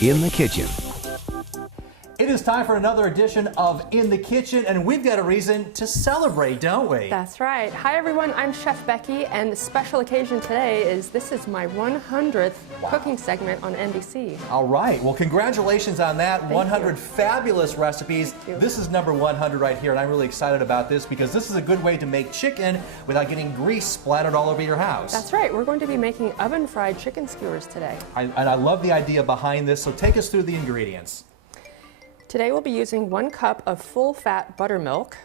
In the Kitchen. It is time for another edition of In the Kitchen, and we've got a reason to celebrate, don't we? That's right. Hi everyone, I'm Chef Becky, and the special occasion today is this is my 100th cooking segment on NBC. All right, well congratulations on that. Thank 100 you. fabulous recipes. Thank you. This is number 100 right here, and I'm really excited about this because this is a good way to make chicken without getting grease splattered all over your house. That's right, we're going to be making oven-fried chicken skewers today. And I love the idea behind this, so take us through the ingredients. Today we'll be using 1 cup of full-fat buttermilk,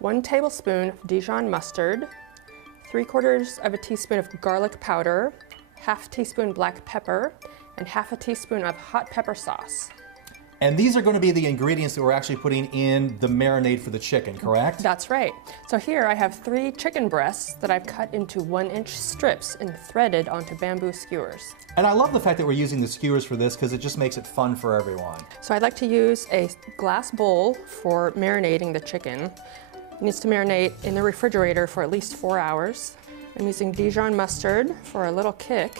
1 tablespoon of Dijon mustard, 3/4 of a teaspoon of garlic powder, half teaspoon black pepper, and half a teaspoon of hot pepper sauce. And these are going to be the ingredients that we're actually putting in the marinade for the chicken, correct? That's right. So here I have 3 chicken breasts that I've cut into 1-inch strips and threaded onto bamboo skewers. And I love the fact that we're using the skewers for this because it just makes it fun for everyone. So I'd like to use a glass bowl for marinating the chicken. It needs to marinate in the refrigerator for at least 4 hours. I'm using Dijon mustard for a little kick.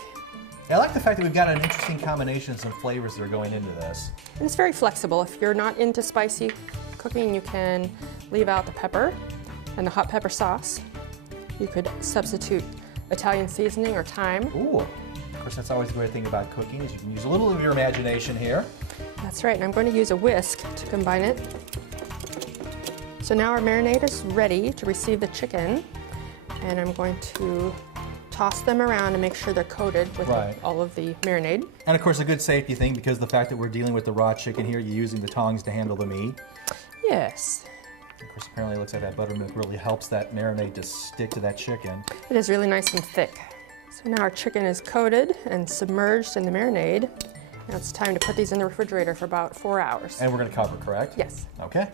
I like the fact that we've got an interesting combination of some flavors that are going into this. And it's very flexible. If you're not into spicy cooking, you can leave out the pepper and the hot pepper sauce. You could substitute Italian seasoning or thyme. Ooh, of course that's always the great thing about cooking is you can use a little of your imagination here. That's right, and I'm going to use a whisk to combine it. So now our marinade is ready to receive the chicken, and I'm going to toss them around and make sure they're coated with all of the marinade. And of course a good safety thing because the fact that we're dealing with the raw chicken here, you're using the tongs to handle the meat. Yes. Of course apparently it looks like that buttermilk really helps that marinade to stick to that chicken. It is really nice and thick. So now our chicken is coated and submerged in the marinade. Now it's time to put these in the refrigerator for about 4 hours. And we're going to cover, correct? Yes. Okay.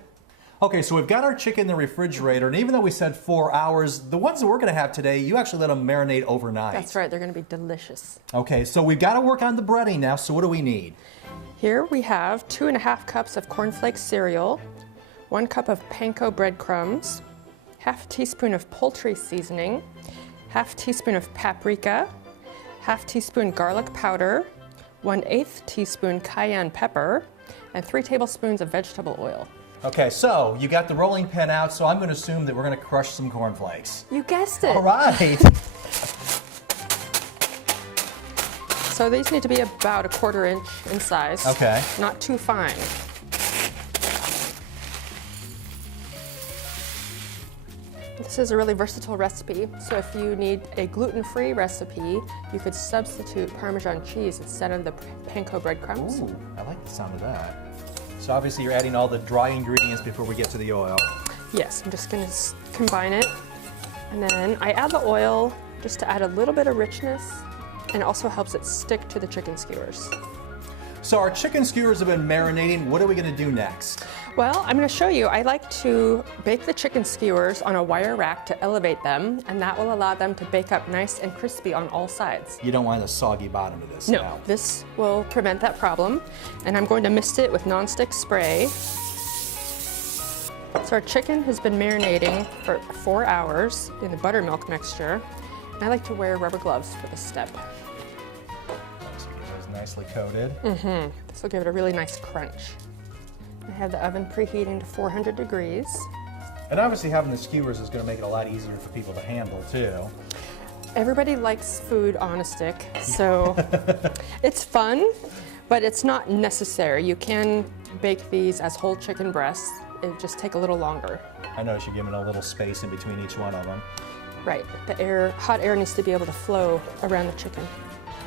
Okay, so we've got our chicken in the refrigerator, and even though we said 4 hours, the ones that we're going to have today, you actually let them marinate overnight. That's right, they're going to be delicious. Okay, so we've got to work on the breading now, so what do we need? Here we have 2½ cups of cornflakes cereal, 1 cup of panko breadcrumbs, half teaspoon of poultry seasoning, half teaspoon of paprika, half teaspoon garlic powder, 1/8 teaspoon cayenne pepper, and 3 tablespoons of vegetable oil. Okay, so you got the rolling pin out, so I'm going to assume that we're going to crush some cornflakes. You guessed it. All right. So these need to be about 1/4 inch in size. Okay. Not too fine. This is a really versatile recipe, so if you need a gluten-free recipe, you could substitute Parmesan cheese instead of the panko breadcrumbs. Ooh, I like the sound of that. So obviously you're adding all the dry ingredients before we get to the oil. Yes, I'm just going to combine it. And then I add the oil just to add a little bit of richness, and it also helps it stick to the chicken skewers. So our chicken skewers have been marinating. What are we going to do next? Well, I'm going to show you. I like to bake the chicken skewers on a wire rack to elevate them, and that will allow them to bake up nice and crispy on all sides. You don't want a soggy bottom of this. No, this will prevent that problem. And I'm going to mist it with nonstick spray. So our chicken has been marinating for 4 hours in the buttermilk mixture. And I like to wear rubber gloves for this step. So it's nicely coated. This will give it a really nice crunch. I have the oven preheating to 400 degrees. And obviously having the skewers is going to make it a lot easier for people to handle too. Everybody likes food on a stick, so it's fun, but it's not necessary. You can bake these as whole chicken breasts. It would just take a little longer. I notice you're giving a little space in between each one of them. Right, the hot air needs to be able to flow around the chicken.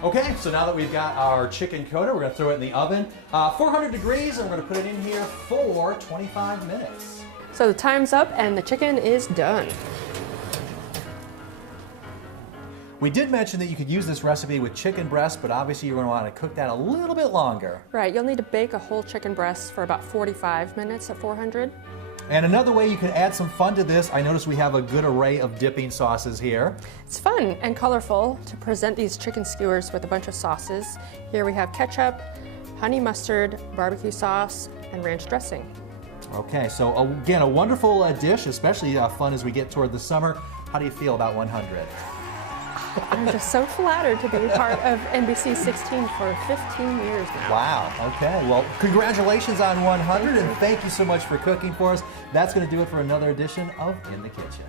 Okay, so now that we've got our chicken coated, we're going to throw it in the oven. 400 degrees, and we're going to put it in here for 25 minutes. So the time's up and the chicken is done. We did mention that you could use this recipe with chicken breast, but obviously you're going to want to cook that a little bit longer. Right, you'll need to bake a whole chicken breast for about 45 minutes at 400. And another way you can add some fun to this, I notice we have a good array of dipping sauces here. It's fun and colorful to present these chicken skewers with a bunch of sauces. Here we have ketchup, honey mustard, barbecue sauce, and ranch dressing. Okay, so again, a wonderful dish, especially fun as we get toward the summer. How do you feel about 100? I'm just so flattered to be a part of NBC 16 for 15 years now. Wow. Okay. Well, congratulations on 100, and thank you so much for cooking for us. That's going to do it for another edition of In the Kitchen.